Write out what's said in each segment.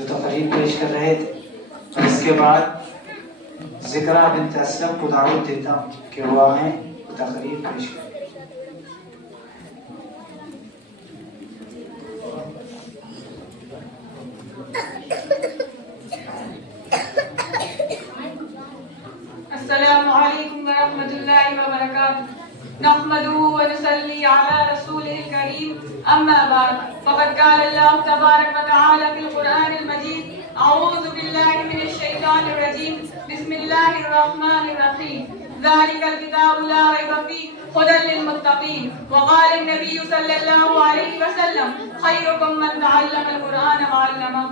جو تقریر پیش کر رہے تھے، اور اس کے بعد ذکرہ بنت اسلم کو دعوت دیتا ہوں کہ وہ آئیں تقریر پیش کریں۔ السلام علیکم ورحمۃ اللہ وبرکاتہ۔ نحمده ونصلي على رسوله الكريم، اما بعد، فقد قال الله تبارك وتعالى في القرآن المجيد: اعوذ باللہ من الشیطان الرجیم، بسم اللہ الرحمن الرحیم، ذلك الكتاب لا ريب فيه هدى للمتقين، وقال النبي صلی اللہ علیہ وسلم: خيركم من تعلم القرآن وعلمه۔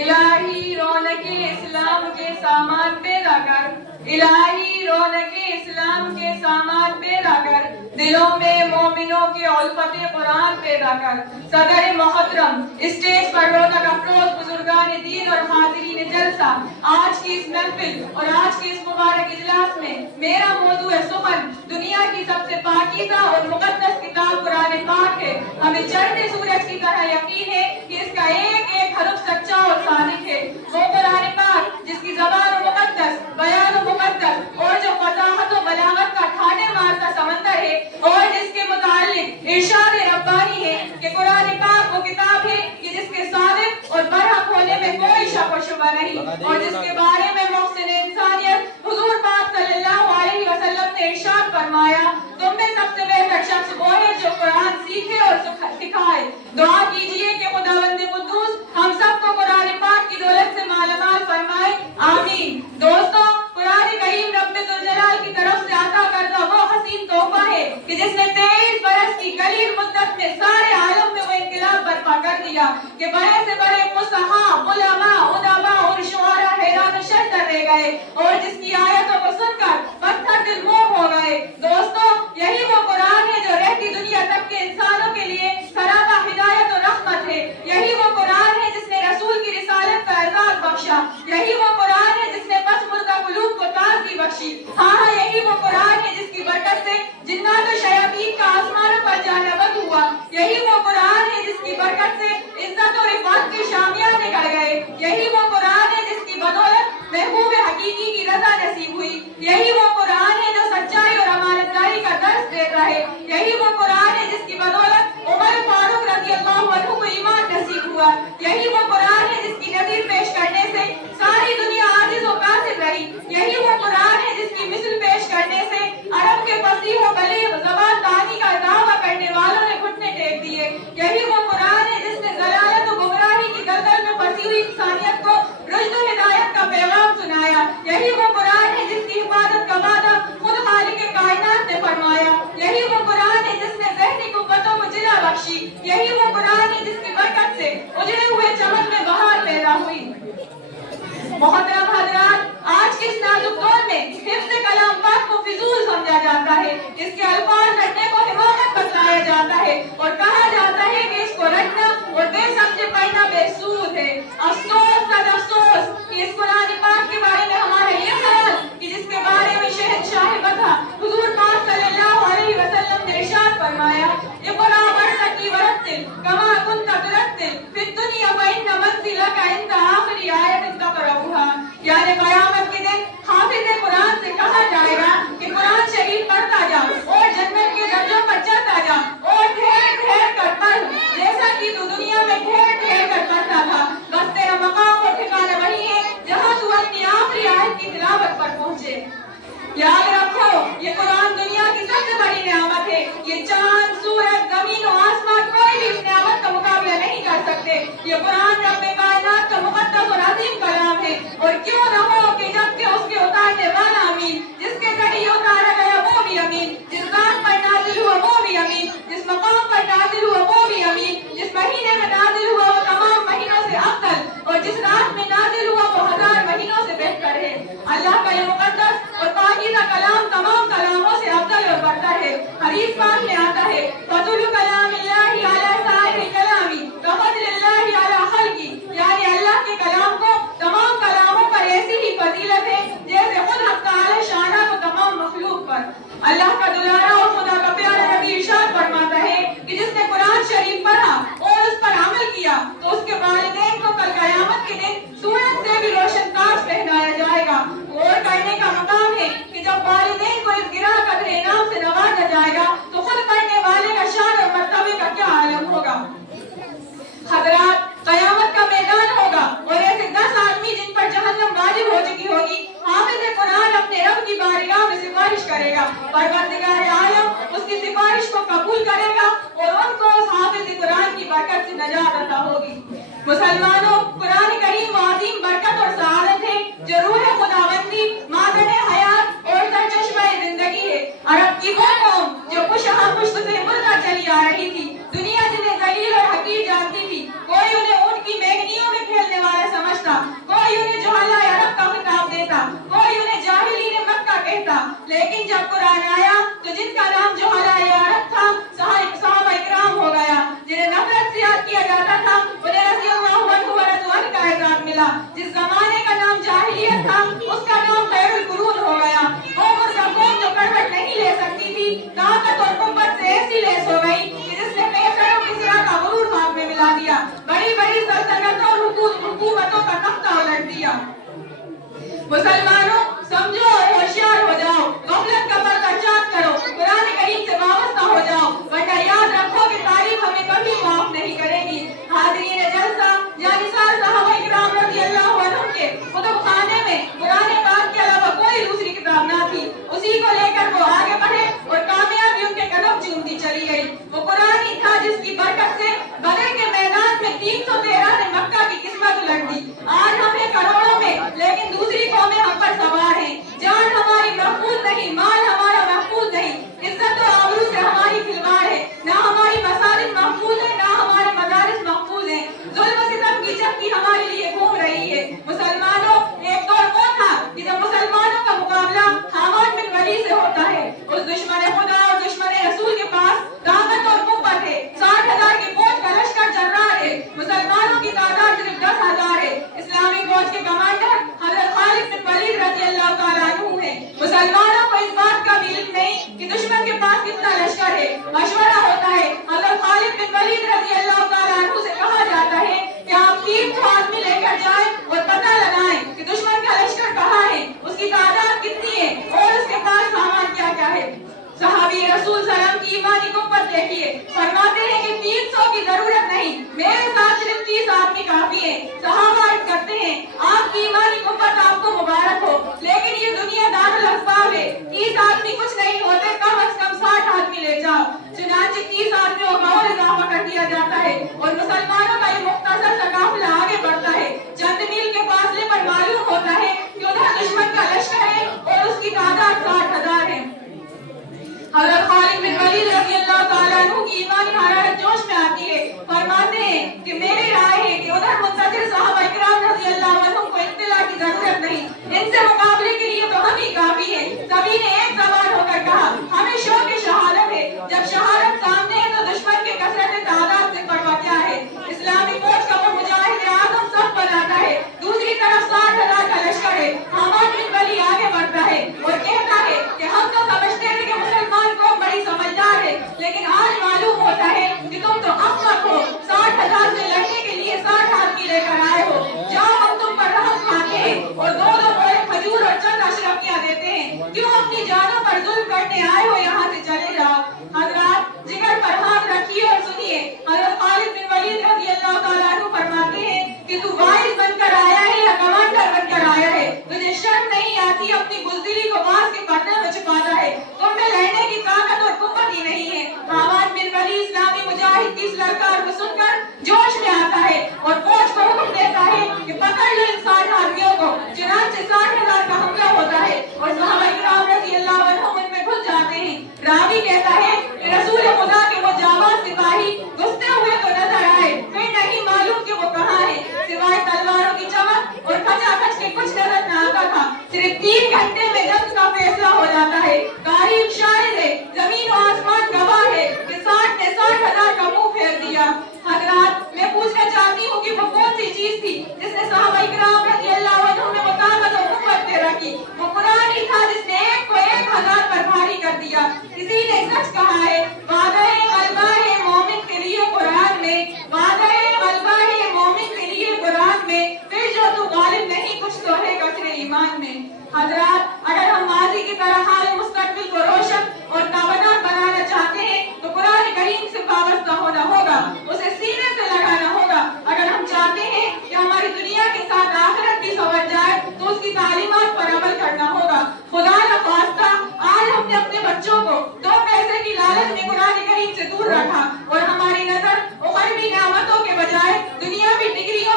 الہی رونق اسلام کے سامان پیدا کر، الہی رونق اسلام کے سامان پیدا کر، دلوں میں مومنوں کے الفت قرآن پیدا کر۔ صدر محترم، اسٹیج پر رونق افروز بزرگان دین اور حاضرین جلسہ، آج کی اس محفل اور آج کے اس مبارک اجلاس میں میرا موضوع سخن دنیا کی سب سے پاکیزہ اور مقدس کتاب قرآن پاک ہے۔ ہمیں چڑھتے سورج کی طرح یقین ہے کہ اس کا ایک ایک حرف سچا اور صادق ہے۔ وہ قرآن پاک جس کی زبان و مقدس، بیان و مقدس، اور جو فصاحت و بلاغت کا ٹھاٹھے مارتا سمندر ہے، اور جس کے متعلق ارشاد ربانی ہے کہ قرآن پاک وہ کتاب ہے کہ جس کے صادق اور برحق ہونے میں کوئی شک و شبہ نہیں، اور جس کے بارے میں محسن انسانیت حضور پاک صلی اللہ علیہ وسلم نے ارشاد فرمایا: تم میں سب سے بہتر شخص وہ ہے جو قرآن سیکھے اور سکھائے۔ دعا کیجئے کہ خداوند قدوس ہم سب کو قرآن پاک کی دولت سے مالا مال فرمائے، آمین۔ دوستو، قرآن کریم رب ذوالجلال کی طرف سے عطا کردہ وہ حسین تحفہ ہے کہ جس نے 23 برس کی قلیل مدت میں سارے عالم میں وہ انقلاب برپا کر دیا کہ بڑے سے بڑے فصحاء، علماء، ادباء اور شعراء حیران و شرطر رہ گئے، اور جس کی آیتوں کو سن کر پتھر دل موم ہو گئے۔ دوستو، یہی وہ قرآن ہے جو رہتی دنیا تک کے انسانوں کے لیے سراپا ہدایت و رحمت ہے۔ یہی وہ قرآن ہے جس نے رسول کی رسالت کا اعزاز بخشا۔ یہی وہ قرآن ہے جس نے بس مردہ قلوب کو تازگی بخشی۔ ہاں، یہی وہ قرآن ہے جس کی برکت سے جنات و شیاطین کا آسمانوں پر جانا بند ہوا۔ یہی وہ قرآن ہے جس کی برکت سے عزت و رفعت کے شامیان نکل گئے۔ یہی وہ قرآن ہے جس کی بدولت محبوب حقیقی کی رضا نصیب ہوئی۔ یہی وہ قرآن ہے جو سچائی اور امانت داری کا درس دیتا ہے۔ یہی وہ قرآن ہے جس کی بدولت عمر فاروق رضی اللہ عنہ کو ایمان نصیب ہوا۔ یہی وہ قرآن ہے جس کی نظیر پیش کرنے سے ساری دنیا عاجز و کاسد رہی۔ یہی وہ قرآن ہے جس کی مثل پیش کرنے سے عرب کے فصیح و بلیغ زبان دانی کا دعویٰ کرنے والوں نے گھٹنے ٹیک دیے۔ یہی وہ قرآن ہے جس نے ضلالت و گمراہی کی دلدل میں پھنسی ہوئی انسانیت کو رشد و ہدایت کا پیغام سنایا۔ یہی وہ قرآن ہے جس کی حفاظت کا وعدہ خود خالق کائنات نے فرمایا۔ یہی وہ قرآن ہے جس نے ذہنی قوتوں کو جلا بخشی۔ یہی وہ قرآن ہے جس کی برکت سے اجڑے ہوئے چمن میں بہار پیدا ہوئی۔ محترم حضرات، آج کے اس نازک دور میں حفظ کلام پاک کو فضول سمجھا جاتا ہے، اس کے الفاظ رٹنے کو حماقت بتلایا جاتا ہے، اور کہا جاتا ہے کہ اس کو رٹنا اور بے سمجھے پڑھنا بے سود ہے۔ افسوس قد افسوس کہ اس قرآن پاک کے بارے میں ہمارا یہ خیال کہ جس کے بارے میں شہنشاہ بدھا حضور پاک صلی اللہ علیہ وسلم نے ارشاد فرمایا: اقرأ ورتقی ورتل کما کنت ترتل فی الدنیا فإن منزلک عند آخر آیت تقرأها۔ یعنی قیامت کے دن حافظ قرآن سے کہا جائے گا کہ قرآن شریف پڑھتا جا اور جنت کے درجوں پر چڑھتا جا اور ڈھیر ڈھیر کر پڑھ، جیسا کہ تو دنیا میں ڈھیر ڈھیر کر پڑھتا تھا۔ بس تیرا مقام اور ٹھکانہ وہی ہے جہاں تو اپنی آخری آیت کی تلاوت پر پہنچے۔ یاد رکھو، یہ قرآن دنیا کی سب سے بڑی نعمت ہے۔ یہ چاند، سورج، زمین و آسمان کوئی بھی اس نعمت کا مقابلہ نہیں کر سکتے۔ یہ قرآن رب کائنات کا مقدس اور عظیم کلام ہے، اور کیوں نہ ہو کہ جب کہ اس کے اتارنے والا امین، جس کے ذریعے اتارا گیا وہ بھی امین، جس ذات پر نازل ہوا وہ بھی امین، جس مقام پر نازل ہوا وہ بھی امین، جس مہینے میں نازل ہوا وہ تمام مہینوں سے افضل، اور جس رات میں نازل ہوا وہ 1000 مہینوں سے بہتر ہے۔ اللہ کا یہ مقدس اور پاکیزہ کلام تمام کلاموں سے افضل اور برتر ہے۔ حدیث پاک میں آتا ہے: فضل کلام اللہ علی سائر کلامی کفضل اللہ علی خلقی، یعنی اللہ کے کلام کو تمام کلاموں پر ایسی ہی فضیلت ہے جیسے خود حق تعالی شانہ کو تمام مخلوق پر۔ اللہ کا دلارا اور خدا کا پیارا نبی ارشاد فرماتا ہے کہ جس نے قرآن شریف پڑھا اور اس پر عمل کیا مسلمانوں، قرآن کریم وہ عظیم برکت اور سعادت ہے جو روح خداوندی، معدن حیات اور سرچشمہ زندگی ہے۔ عرب کی وہ قوم جو خوشہاں پشت سے ملکہ چلی آ رہی تھی، دنیا جنہیں ذلیل اور حقیر جانتی تھی، کوئی انہیں اونٹ کی مہنگیوں میں کھیلنے والا سمجھتا، کوئی انہیں جہلاء عرب کا خطاب دیتا، کوئی انہیں جاہلین مکہ کہتا، لیکن جب قرآن آیا تو جن کا نام جہلاء عرب تھا صحابہ اکرام ہو گیا، جنہیں نفرت سے یاد کیا جاتا تھا انہیں رضی اللہ عنہ و رضوا عنہ کا اعزاز ملا، جس زمانے کا نام جاہلیت تھا اس کا نام خیر القرون ہو گیا۔ قوم اور قوم جو کروٹ نہیں لے سکتی تھی، طاقت اور قوت سے ایسی لیس ہو گئی کہ جس نے قیصر و کسریٰ کا غرور خاک میں ملا دیا، بڑی بڑی سلطنتوں اور حکومتوں کا تختہ الٹ دیا۔ مسلمانوں، سمجھو اور ہوشیار ہو جاؤ، غفلت کا پردہ چاک کرو، قرآن کریم سے وابستہ ہو جاؤ، ورنہ یاد رکھو کہ تاریخ ہمیں کبھی معاف نہیں کرے گی۔ حاضرین جلسہ، جانثار صحابہ اکرام رضی اللہ عنہم کے کتب خانے میں قرآن پاک کے علاوہ کوئی دوسری کتاب نہ تھی، اسی کو لے کر وہ آگے بڑھے اور کامیابی ان کے قدم چومتی چلی گئی۔ وہ قرآن ہی تھا جس کی برکت سے بدر کے میدان میں 313 نے مکہ کی قسمت الٹ دی۔ آج ہم ہیں کروڑوں میں، لیکن دوسری قومیں ہم پر سوار ہیں۔ جان ہماری محفوظ نہیں، مال ہمارا محفوظ نہیں، عزت و آبرو سے ہماری کھلواڑ ہے، نہ ہماری مساجد محفوظ ہے، نہ ہمارے مدارس محفوظ ہیں، ظلم و ستم کی چکی ہمارے لیے گھوم رہی ہے۔ مسلمانوں، ایک دور وہ تھا کہ جب مسلمانوں کا مقابلہ حامان بن ولید سے ہوتا ہے، اس دشمن خدا اور دشمن رسول کے پاس طاقت اور قوت ہے، 60,000 کے فوج کا لشکر جرار ہے، مسلمانوں کی تعداد صرف 10,000 ہے۔ اسلامی فوج کے کمانڈر حضرت خالد بن ولید رضی اللہ تعالیٰ عنہ ہیں۔ مسلمانوں کو اس بات کا بھی علم نہیں کہ دشمن کے پاس کتنا لشکر ہے، مشورہ ہوتا ہے۔ حضرت خالد بن ولید رضی اللہ تعالیٰ عنہ سے کہا جاتا ہے کہ آپ 300 آدمی لے کر جائیں اور پتہ لگائیں کہ دشمن کا لشکر کہاں ہے، اس کی تعداد کتنی ہے اور اس کے پاس سامان کیا کیا ہے۔ صحابی رسول صلی اللہ علیہ وسلم کی ایمانی قوت دیکھیے، فرماتے ہیں کہ 300 کی ضرورت نہیں، میرے ساتھ صرف 30 آدمی کافی ہیں۔ صحابہ عرض کرتے ہیں آپ کی ایمانی قوت آپ کو مبارک ہو، لیکن یہ دنیا دار الاسباب ہے، 30 آدمی کچھ نہیں ہوتے، کم از کم 60 آدمی لے جاؤ۔ چنانچہ 30 آدمیوں کا اور اضافہ کر دیا جاتا ہے اور مسلمانوں کا یہ مختصر سا قافلہ آگے بڑھتا ہے۔ چند میل کے فاصلے پر معلوم ہوتا ہے کہ ادھر دشمن کا لشکر ہے اور اس کی تعداد 60,000 ہے۔ حضرت خالد بن ولید رضی اللہ تعالیٰ عنہ کی ایمانی حرارت جوش میں آتی ہے، فرماتے ہیں کہ میری رائے ہے کہ ادھر منتظر صحابہ اکرام رضی اللہ عنہ کو اطلاع کی ضرورت نہیں، ان سے مقابلے کے لیے تو ہم ہی کافی ہیں۔ سبھی نے ایک زبان ہو کر کہا ہمیں شوق شہادت ہے۔ جب شہادت سامنے ہے تو دشمن کے کثرت تعداد سے پرواہ کیا ہے۔ اسلامی فوج کا وہ مجاہد اعظم صف بناتا ہے، دوسری طرف 60,000 کا لشکر ہے۔ حامان بن ولید آگے بڑھتا ہے اور کہتا ہے کہ ہم تو سمجھتے ہیں کہ مسلمان قوم بڑی سمجھدار ہے، لیکن آج معلوم ہوتا ہے کہ تم تو احمق ہو، 60,000 سے لڑنے کے لیے 60 آدمی لے کر آئے ہو۔ جاؤ ہم تم پر رحم کھاتے ہیں اور 2-2 بڑے کھجور اور چند اشرفیاں دیتے ہیں، کیوں اپنی جانوں پر ظلم کرنے آئے ہو، یہاں سے چلے جاؤ۔ حضرات جگر پر ہاتھ رکھیے اور سنیے، حضرت خالد بن ولید رضی اللہ تعالیٰ عنہ فرماتے ہیں کہ تو وائز بن کر آیا ہے یا کمانڈر بن کر آیا ہے، تجھے شرم نہیں آتی، اپنی بزدلی کو باز کے پردے میں چھپاتا ہے، تم میں لڑنے کی طاقت اور قوت ہی نہیں ہے۔ حامان بن ولید اسلامی مجاہد کی اس للکار کو سن کر جوش میں آتا ہے اور فوج کو حکم دیتا ہے کہ پکڑ لو ان 60 آدمیوں کو۔ چنانچہ 60,000 کا حملہ ہوتا ہے اور صحابہ اکرام رضی اللہ عنہم ان میں گھل جاتے ہیں۔ راوی کہتا ہے کہ رسول خدا کے وہ جانباز سپاہی گھستے ہوئے تو نظر آئے، پھر نہیں معلوم کہ وہ کہاں ہے، سوائے تلواروں کی چمک اور کھچا کھچ کے کچھ نظر نہ آتا تھا۔ صرف 3 گھنٹے میں جنگ کا فیصلہ ہو جاتا ہے۔ تاریخ شاہد ہے، زمین و آسمان گواہ ہے کہ 60 نے 60,000 کا منہ پھیر دیا۔ حضرات میں پوچھنا چاہتی ہوں کہ وہ کون سی چیز تھی جس نے صحابہ اکرام رضی اللہ عنہم میں طاقت اور قوت پیدا کی۔ وہ قرآن ہی تھا جس نے ایک کو 1,000 پر بھاری کر دیا۔ کسی نے سچ کہا ہے، وعدہ غلبہ ہے مومن کے لیے قرآن میں، وعدہ غلبہ ہے مومن کے لیے قرآن میں، پھر جو تو غالب نہیں کچھ تو ہے کثرے ایمان میں۔ حضرات اگر ہم ماضی کی طرح حال مستقبل کو روشن اور تابناک بنانا چاہتے ہیں تو قرآن کریم سے وابستہ ہونا ہوگا، اسے سینے سے لگانا ہوگا۔ اگر ہم چاہتے ہیں کہ ہماری دنیا کے ساتھ آخرت بھی سنور جائے تو اس کی تعلیمات پر عمل کرنا ہوگا۔ خدا نخواستہ آج ہم نے اپنے بچوں کو 2 پیسے کی لالچ میں قرآن کریم سے دور رکھا اور ہماری نظر اخروی نعمتوں کے بجائے دنیاوی ڈگریوں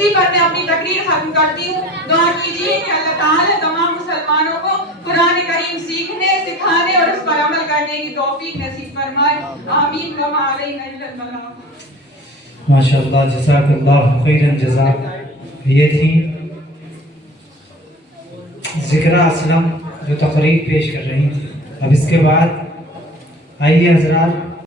اسی پر میں اپنی تقریر ختم کرتی ہوں. دعا کیجیے کہ اللہ تعالیٰ تمام مسلمانوں کو قرآن کریم سیکھنے، سکھانے اور اس پر عمل کرنے کی توفیق نصیب فرمائے. آمین. وما علینا الا البلاغ. ماشاء اللہ، جزاک اللہ خیرا جزاک. یہ تھی ذکرہ اسلم جو تقریر پیش کر رہی تھی. اب اس کے بعد آئیے حضرات